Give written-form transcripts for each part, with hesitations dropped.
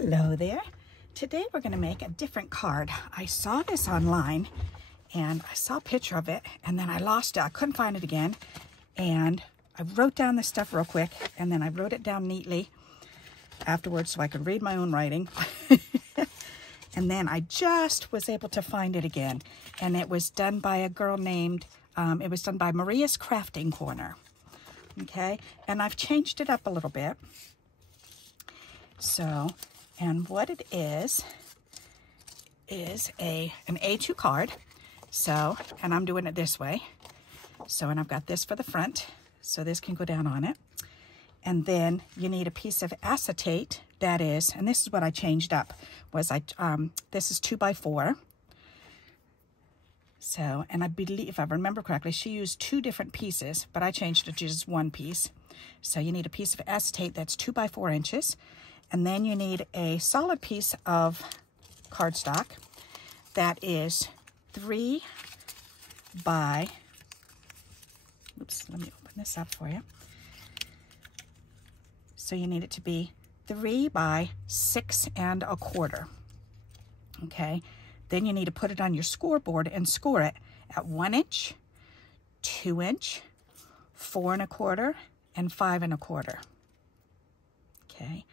Hello there. Today we're going to make a different card. I saw this online and I saw a picture of it and then I lost it. I couldn't find it again. And I wrote down this stuff real quick and then I wrote it down neatly afterwards so I could read my own writing. And then I just was able to find it again. And it was done by a girl named, it was done by Maria's Crafting Corner. Okay, and I've changed it up a little bit. So, and what it is an A2 card. So, and I'm doing it this way. So, and I've got this for the front. So this can go down on it. And then you need a piece of acetate that is, and this is what I changed up, was this is 2x4. So, and I believe, if I remember correctly, she used 2 different pieces, but I changed it to just 1 piece. So you need a piece of acetate that's 2x4 inches. And then you need a solid piece of cardstock that is 3 by, oops, let me open this up for you. So you need it to be 3 by 6 1/4. Okay, then you need to put it on your scoreboard and score it at 1 inch, 2 inch, 4 1/4, and 5 1/4. Okay.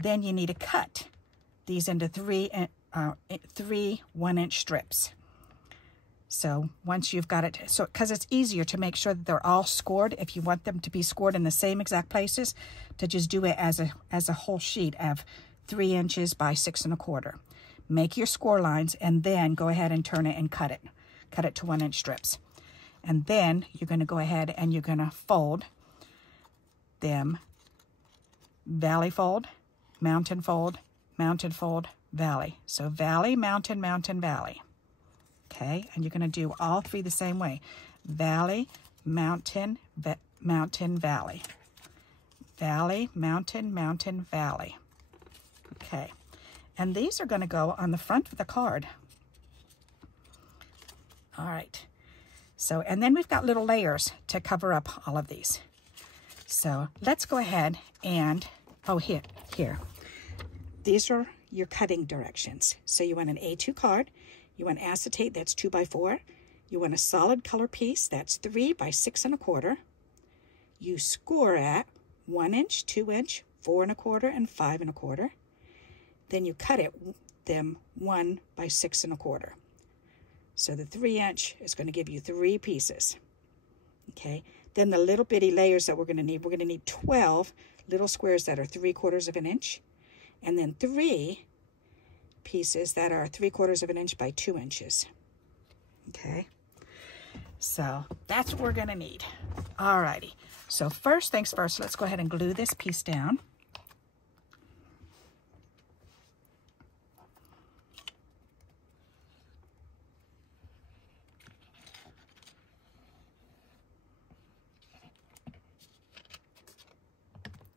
Then you need to cut these into 3 1-inch strips. So once you've got it, so because it's easier to make sure that they're all scored, if you want them to be scored in the same exact places, to just do it as a whole sheet of 3 inches by 6 1/4. Make your score lines and then go ahead and turn it and cut it. Cut it to 1-inch strips. And then you're going to go ahead and you're going to fold them, valley fold, mountain fold, mountain fold, valley. So valley, mountain, mountain, valley. Okay, and you're going to do all 3 the same way. Valley, mountain, mountain, valley. Valley, mountain, mountain, valley. Okay, and these are going to go on the front of the card. All right, so, and then we've got little layers to cover up all of these. So let's go ahead and, oh, here. These are your cutting directions. So you want an A2 card, you want acetate that's 2x4, you want a solid color piece that's 3 by 6 1/4. You score at 1 inch, 2 inch, 4 1/4, and 5 1/4. Then you cut them 1 by 6 1/4. So the 3 inch is going to give you 3 pieces. Okay. Then the little bitty layers that we're going to need 12 little squares that are 3/4 of an inch. And then 3 pieces that are 3/4 of an inch by 2 inches. Okay, so that's what we're going to need. All righty, so first things first, let's go ahead and glue this piece down.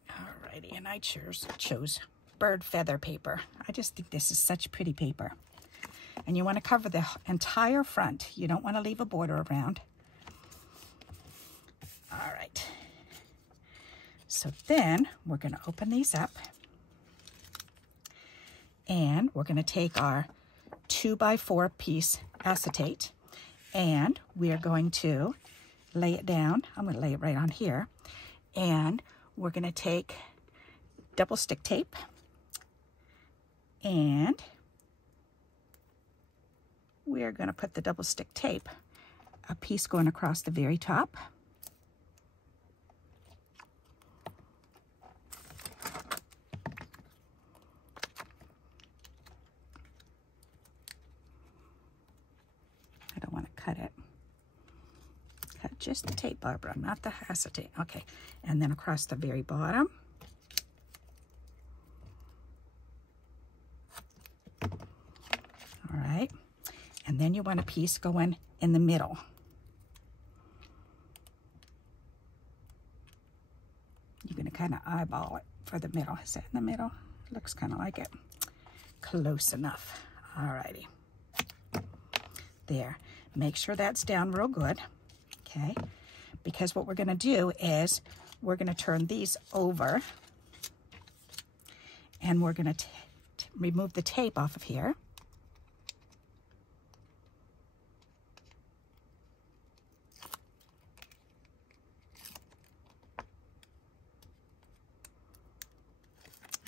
All righty, and I chose bird feather paper. I just think this is such pretty paper. And you want to cover the entire front. You don't want to leave a border around. All right. So then we're going to open these up. And we're going to take our 2x4 piece acetate. And we are going to lay it down. I'm going to lay it right on here. And we're going to take double stick tape. And we're going to put the double stick tape, a piece going across the very top. I don't want to cut it. Cut just the tape, Barbara, not the acetate. Okay, and then across the very bottom. All right, and then you want a piece going in the middle. You're going to kind of eyeball it for the middle. Is that in the middle? Looks kind of like it. Close enough. All righty. There. Make sure that's down real good. Okay, because what we're going to do is we're going to turn these over and we're going to remove the tape off of here.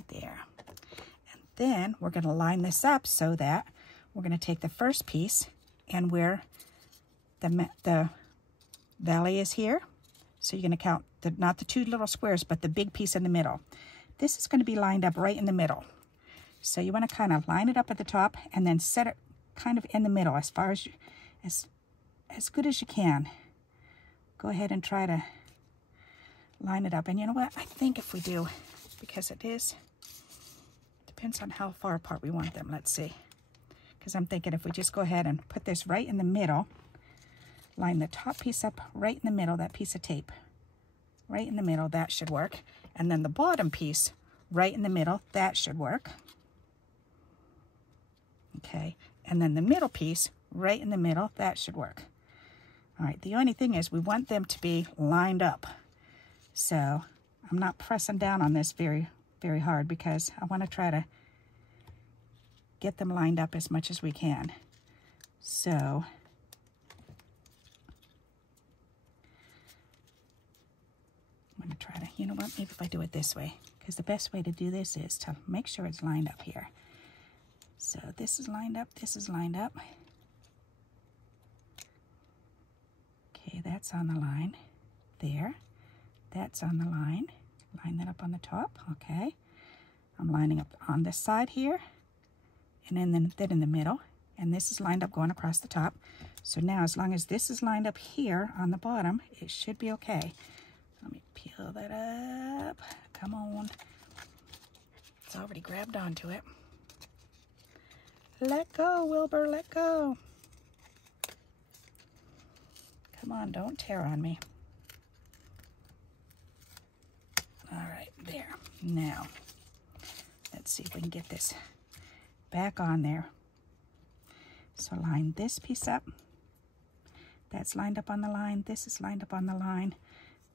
There. And then we're going to line this up so that we're going to take the first piece and where the valley is here. So you're going to count not the two little squares, but the big piece in the middle. This is going to be lined up right in the middle. So you want to kind of line it up at the top and then set it kind of in the middle as far as as good as you can. Go ahead and try to line it up. And you know what? I think if we do, because it depends on how far apart we want them. Let's see. Because I'm thinking if we just go ahead and put this right in the middle, line the top piece up right in the middle, that piece of tape, right in the middle, that should work. And then the bottom piece right in the middle, that should work. Okay, and then the middle piece right in the middle, that should work. All right, the only thing is we want them to be lined up. So I'm not pressing down on this very, very hard because I want to try to get them lined up as much as we can. So I'm going to try to, you know what, maybe if I do it this way, because the best way to do this is to make sure it's lined up here. So this is lined up, this is lined up. Okay, that's on the line there. That's on the line. Line that up on the top, okay. I'm lining up on this side here, and then in the middle, and this is lined up going across the top. So now as long as this is lined up here on the bottom, it should be okay. Let me peel that up. Come on. It's already grabbed onto it. Let go, Wilbur, let go. Come on, don't tear on me. All right, there. Now, let's see if we can get this back on there. So line this piece up. That's lined up on the line. This is lined up on the line.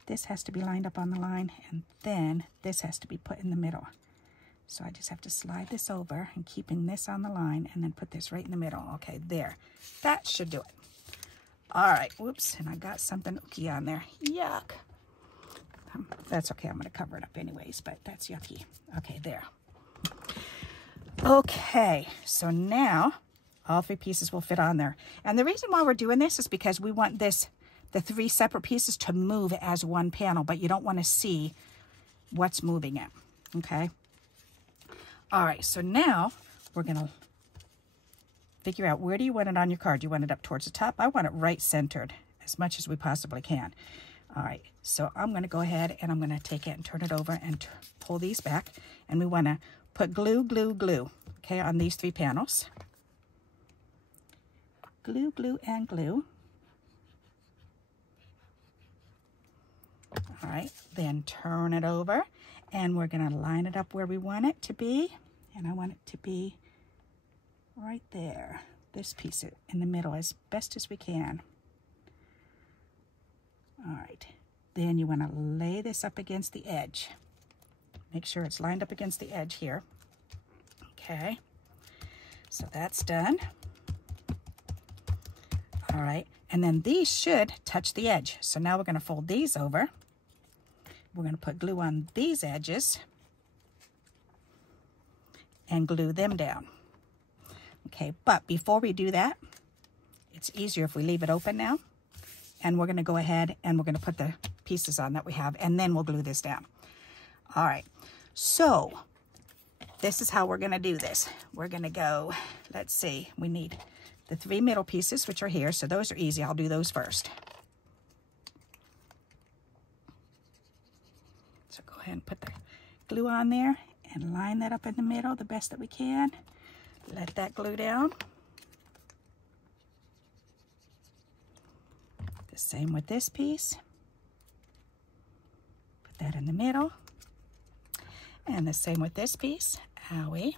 This has to be lined up on the line, and then this has to be put in the middle. So I just have to slide this over and keeping this on the line and then put this right in the middle. Okay, there. That should do it. All right, whoops, and I got something ooky on there. Yuck. That's okay, I'm gonna cover it up anyways, but that's yucky. Okay, there. Okay, so now all three pieces will fit on there. And the reason why we're doing this is because we want the three separate pieces to move as one panel, but you don't want to see what's moving it, okay? All right, so now we're gonna figure out where do you want it on your card. Do you want it up towards the top? I want it right centered as much as we possibly can. All right, so I'm gonna go ahead and I'm gonna take it and turn it over and pull these back, and we wanna put glue, glue, glue, okay, on these three panels. Glue, glue, and glue. All right, then turn it over, and we're gonna line it up where we want it to be, and I want it to be right there, this piece in the middle as best as we can. All right, then you want to lay this up against the edge. Make sure it's lined up against the edge here. Okay, so that's done. All right, and then these should touch the edge. So now we're going to fold these over. We're going to put glue on these edges and glue them down. Okay, but before we do that, it's easier if we leave it open now. And we're going to go ahead and we're going to put the pieces on that we have, and then we'll glue this down. All right, so this is how we're going to do this. We're going to go, let's see, we need the three middle pieces, which are here, so those are easy. I'll do those first. So go ahead and put the glue on there and line that up in the middle the best that we can. Let that glue down. The same with this piece. Put that in the middle. And the same with this piece. Owie.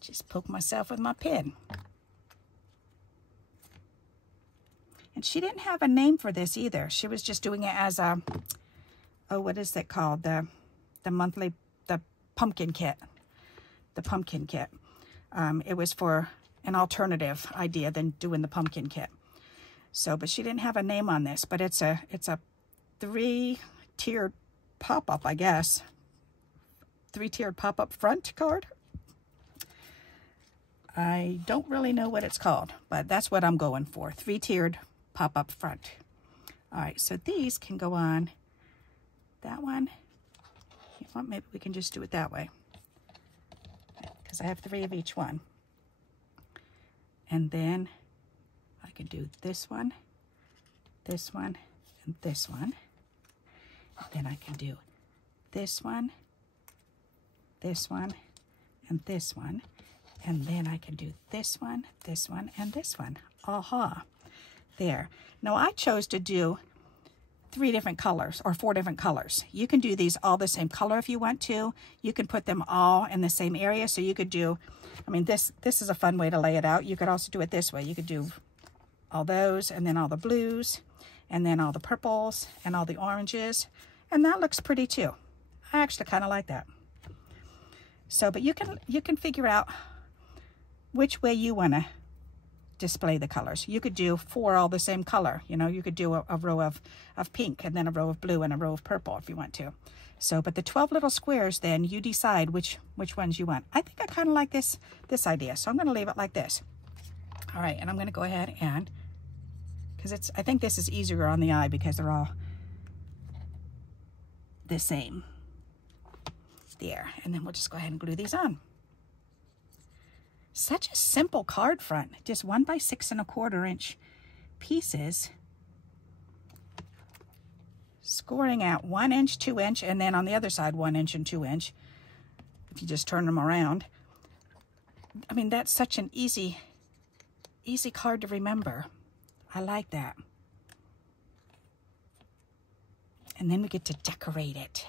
Just poke myself with my pen. And she didn't have a name for this either. She was just doing it as a, oh, what is it called? The pumpkin kit. The pumpkin kit. It was for an alternative idea than doing the pumpkin kit. So, but she didn't have a name on this, but it's a 3-tiered pop-up, I guess. 3-tiered pop-up front card. I don't really know what it's called, but that's what I'm going for. 3-tiered pop-up front. All right, so these can go on that one. You know what, maybe we can just do it that way, because I have 3 of each one. And then I can do this one, and this one. And then I can do this one, and this one. And then I can do this one, and this one. Aha. There. Now I chose to do 3 different colors or 4 different colors. You can do these all the same color if you want to. You can put them all in the same area. So you could do, I mean, this is a fun way to lay it out. You could also do it this way. You could do all those, and then all the blues, and then all the purples, and all the oranges. And that looks pretty too. I actually kind of like that. So, but you can figure out which way you want to display the colors. You could do 4 all the same color. You know, you could do a row of pink, and then a row of blue, and a row of purple if you want to. So, but the 12 little squares, then you decide which ones you want. I think I kind of like this idea, so I'm going to leave it like this. All right, and I'm going to go ahead and, because I think this is easier on the eye because they're all the same. There, and then we'll just go ahead and glue these on. Such a simple card front, just 1 by 6 1/4 inch pieces, scoring out 1 inch, 2 inch, and then on the other side 1 inch and 2 inch. If you just turn them around, I mean, that's such an easy card to remember. I like that. And then we get to decorate it.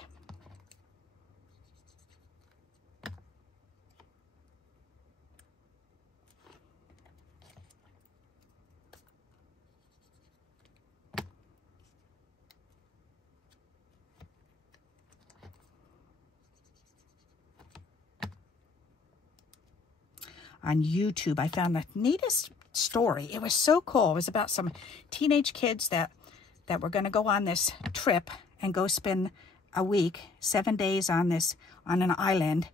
On YouTube, I found the neatest story. It was so cool. It was about some teenage kids that were going to go on this trip and go spend a week, 7 days on an island.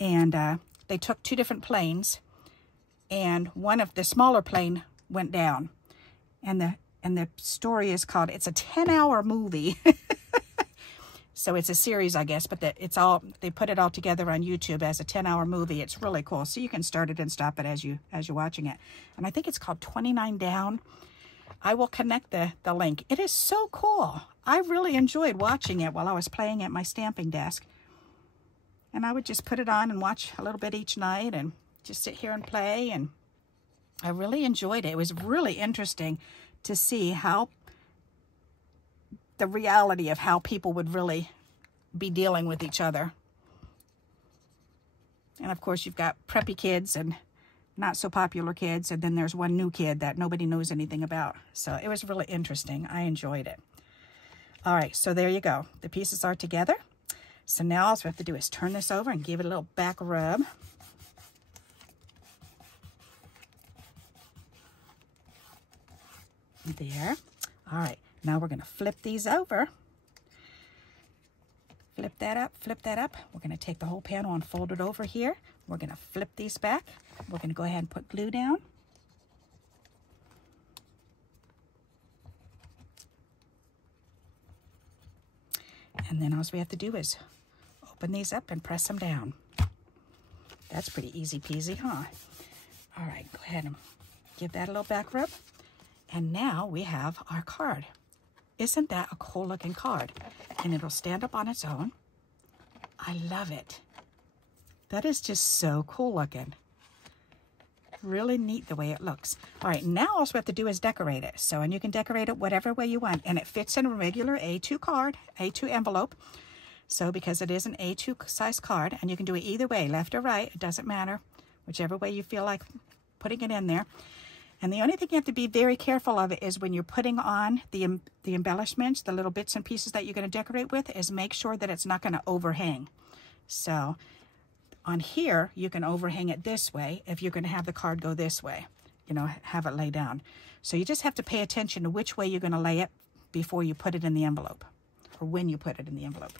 And they took 2 different planes, and one of the smaller plane went down. And the story is called, it's a 10-hour movie. So it's a series, I guess, but they put it all together on YouTube as a 10-hour movie. It's really cool. So you can start it and stop it as you're watching it. And I think it's called 29 Down. I will connect the link. It is so cool. I really enjoyed watching it while I was playing at my stamping desk. And I would just put it on and watch a little bit each night and just sit here and play. And I really enjoyed it. It was really interesting to see how the reality of how people would really be dealing with each other. And of course, you've got preppy kids and not so popular kids, and then there's one new kid that nobody knows anything about. So it was really interesting. I enjoyed it. All right, so there you go. The pieces are together. So now all we have to do is turn this over and give it a little back rub. There. All right. Now we're going to flip these over. Flip that up, flip that up. We're going to take the whole panel and fold it over here. We're going to flip these back. We're going to go ahead and put glue down. And then all we have to do is open these up and press them down. That's pretty easy peasy, huh? All right, go ahead and give that a little back rub. And now we have our card. Isn't that a cool looking card? And it'll stand up on its own. I love it. That is just so cool looking. Really neat the way it looks. All right, now all we have to do is decorate it. So, and you can decorate it whatever way you want. And it fits in a regular A2 card, A2 envelope. So because it is an A2 size card, and you can do it either way, left or right, it doesn't matter. Whichever way you feel like putting it in there. And the only thing you have to be very careful of is when you're putting on the embellishments, the little bits and pieces that you're going to decorate with, is make sure that it's not going to overhang. So on here, you can overhang it this way if you're going to have the card go this way, you know, have it lay down. So you just have to pay attention to which way you're going to lay it before you put it in the envelope, or when you put it in the envelope.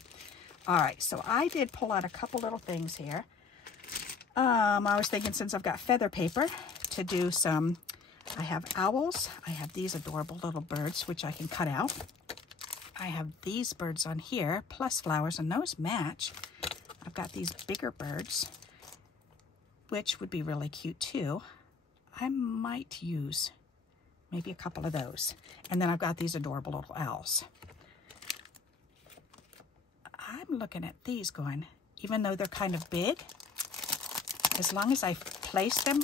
All right, so I did pull out a couple little things here. I was thinking, since I've got feather paper, to do some, I have owls. I have these adorable little birds, which I can cut out. I have these birds on here, plus flowers, and those match. I've got these bigger birds, which would be really cute too. I might use maybe a couple of those. And then I've got these adorable little owls. I'm looking at these going, even though they're kind of big, as long as I place them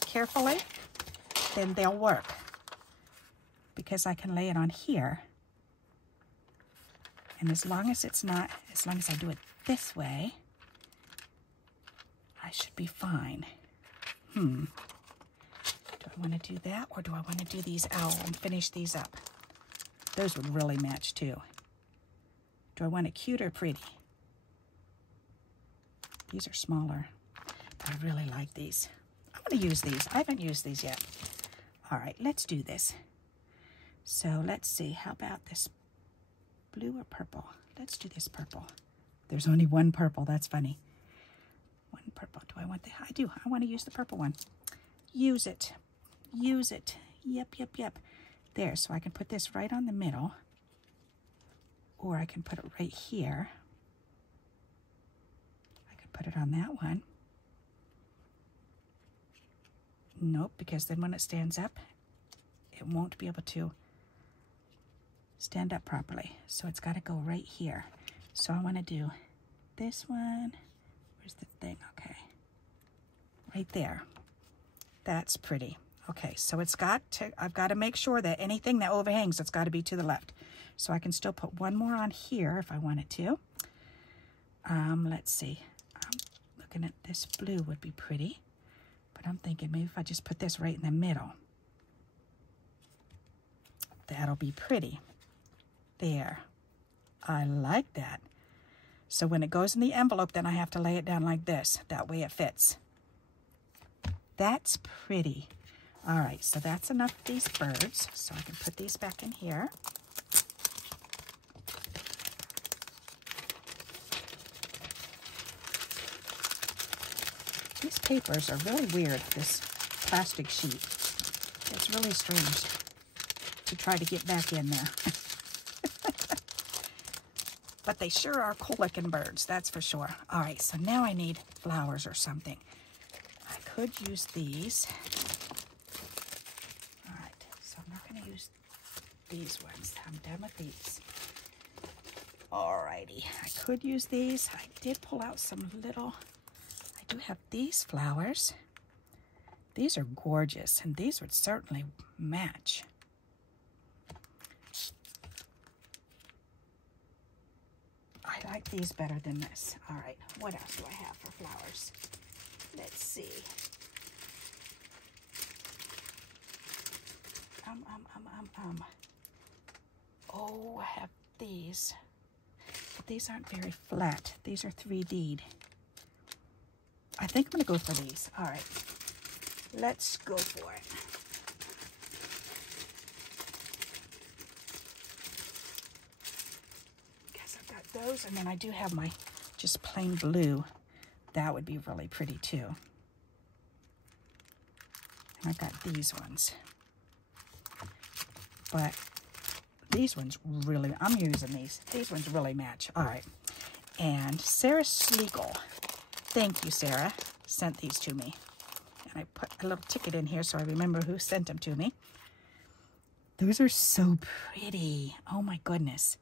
carefully, then they'll work. Because I can lay it on here. And as long as it's not, as long as I do it this way, I should be fine. Do I want to do that, or do I want to do these owl and finish these up? Those would really match too. Do I want it cute or pretty? These are smaller, but I really like these. I'm going to use these. I haven't used these yet. All right, let's do this. So let's see, how about this blue or purple? Let's do this purple. There's only one purple, that's funny. One purple, do I want the, I do, I want to use the purple one. Use it, use it, yep. There, so I can put this right on the middle, or I can put it right here. I could put it on that one. Nope, because then when it stands up, it won't be able to stand up properly. So it's got to go right here. So I want to do this one. Where's the thing? Okay. Right there. That's pretty. Okay, so it's got to, I've got to make sure that anything that overhangs, it's got to be to the left. So I can still put one more on here if I wanted to. Let's see. I'm looking at this blue would be pretty. But I'm thinking maybe if I just put this right in the middle. That'll be pretty. There. I like that. So when it goes in the envelope, then I have to lay it down like this. That way it fits. That's pretty. All right, so that's enough of these birds. So I can put these back in here. These papers are really weird, this plastic sheet. It's really strange to try to get back in there. But they sure are cool looking birds, that's for sure. All right, so now I need flowers or something. I could use these. All right, so I'm not going to use these ones. I'm done with these. All righty, I could use these. I did pull out some little, I do have these flowers. These are gorgeous, and these would certainly match. I like these better than this. All right, what else do I have for flowers? Let's see. Oh, I have these. But these aren't very flat. These are 3D'd. I think I'm gonna go for these. All right, let's go for it. Those, and then I do have my just plain blue. That would be really pretty too. And I've got these ones. But these ones really, I'm using these. These ones really match. All right. And Sarah Schlegel, thank you, Sarah, sent these to me. And I put a little ticket in here so I remember who sent them to me. Those are so pretty. Oh my goodness.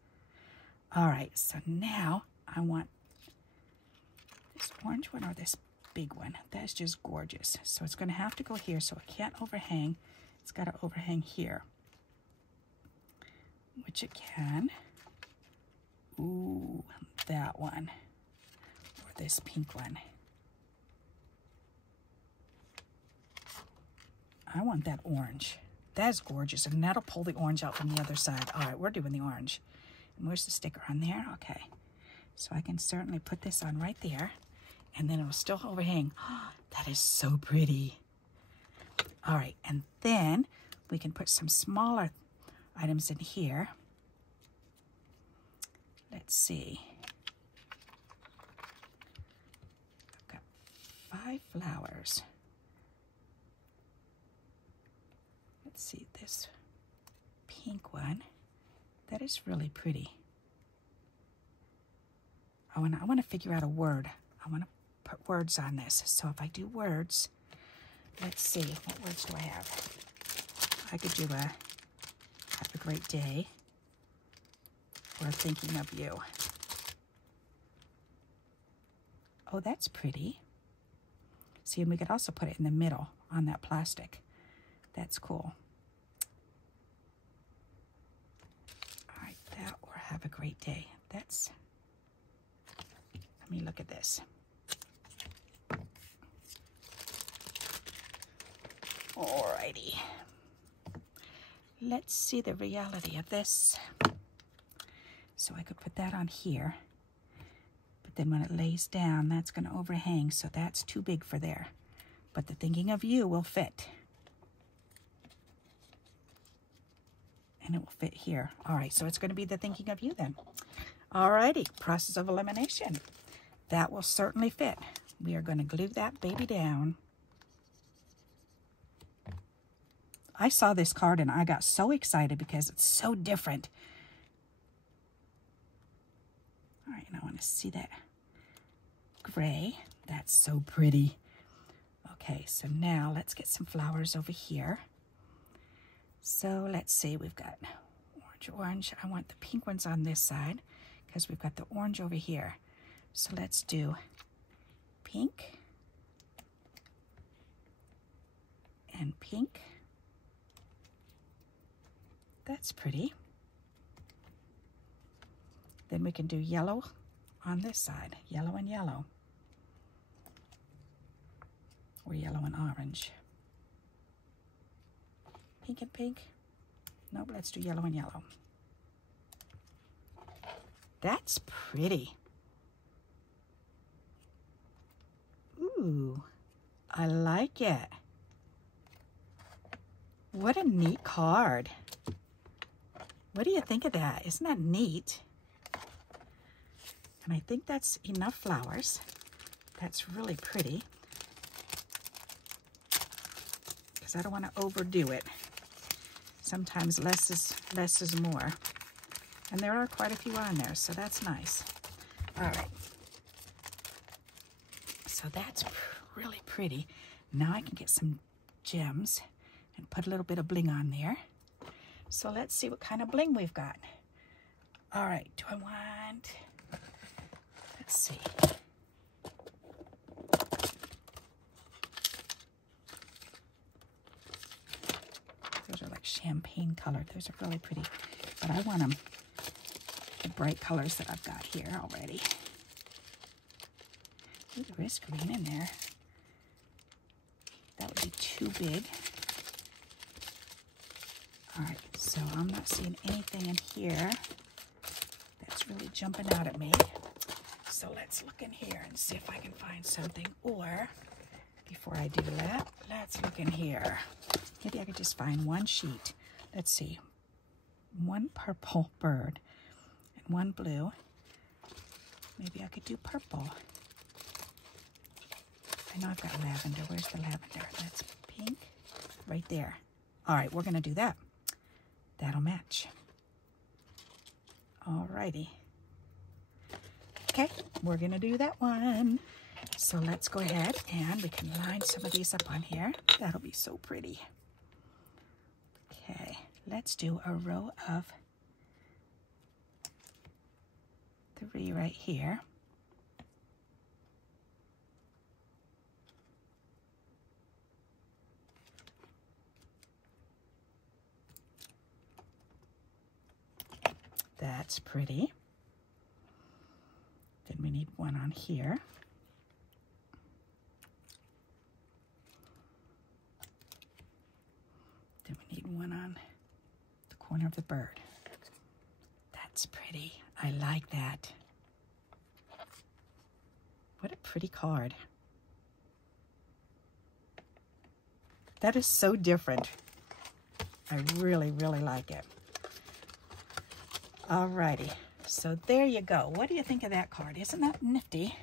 All right, so now I want this orange one or this big one. That's just gorgeous. So it's going to have to go here, so it can't overhang. It's got to overhang here, which it can. Ooh, that one, or this pink one. I want that orange. That's gorgeous, and that'll pull the orange out from the other side. All right, we're doing the orange. And where's the sticker on there? Okay. So I can certainly put this on right there, and then it will still overhang. That is so pretty. All right, and then we can put some smaller items in here. Let's see. I've got 5 flowers. Let's see this pink one. That is really pretty. I want to figure out a word. I want to put words on this. So if I do words, let's see, what words do I have? I could do a have a great day or thinking of you. Oh, that's pretty. See, and we could also put it in the middle on that plastic. That's cool. All right, that or have a great day. That's, let me look at this. Alrighty. Let's see the reality of this. So I could put that on here, but then when it lays down, that's going to overhang, so that's too big for there. But the thinking of you will fit. And it will fit here. All right, so it's going to be the thinking of you then. Alrighty, process of elimination. That will certainly fit. We are going to glue that baby down. I saw this card and I got so excited because it's so different. All right, and I want to see that gray. That's so pretty. Okay, so now let's get some flowers over here. So let's see, we've got orange. I want the pink ones on this side because we've got the orange over here. So let's do pink and pink. That's pretty. Then we can do yellow on this side, yellow and yellow, or yellow and orange. Pink and pink. Nope, let's do yellow and yellow. That's pretty. Ooh, I like it. What a neat card. What do you think of that? Isn't that neat? And I think that's enough flowers. That's really pretty. Because I don't want to overdo it. Sometimes less is more. And there are quite a few on there, so that's nice. All right. So that's really pretty. Now I can get some gems and put a little bit of bling on there. So let's see what kind of bling we've got. All right, do I want, let's see. Those are like champagne colored. Those are really pretty. But I want them, the bright colors that I've got here already. Ooh, there is green in there. That would be too big. All right, so I'm not seeing anything in here that's really jumping out at me. So let's look in here and see if I can find something. Or, before I do that, let's look in here. Maybe I could just find one sheet. Let's see. One purple bird and one blue. Maybe I could do purple. I know I've got lavender. Where's the lavender? That's pink right there. All right, we're going to do that. That'll match. Alrighty. Okay, we're gonna do that one. So let's go ahead and we can line some of these up on here. That'll be so pretty. Okay, let's do a row of 3 right here. That's pretty. Then we need one on here. Then we need one on the corner of the bird. That's pretty. I like that. What a pretty card. That is so different. I really, really like it. Alrighty, so there you go. What do you think of that card? Isn't that nifty?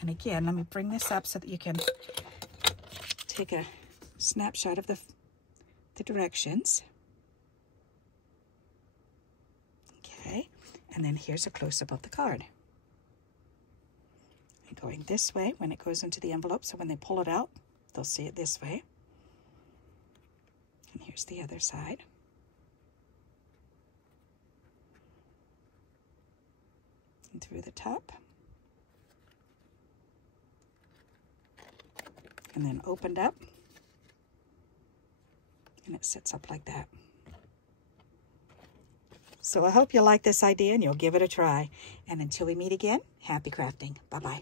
And again, let me bring this up so that you can take a snapshot of the directions. Okay, and then here's a close-up of the card. And going this way when it goes into the envelope, so when they pull it out, they'll see it this way. And here's the other side. And through the top. And then opened up. And it sits up like that. So I hope you like this idea and you'll give it a try. And until we meet again, happy crafting. Bye-bye.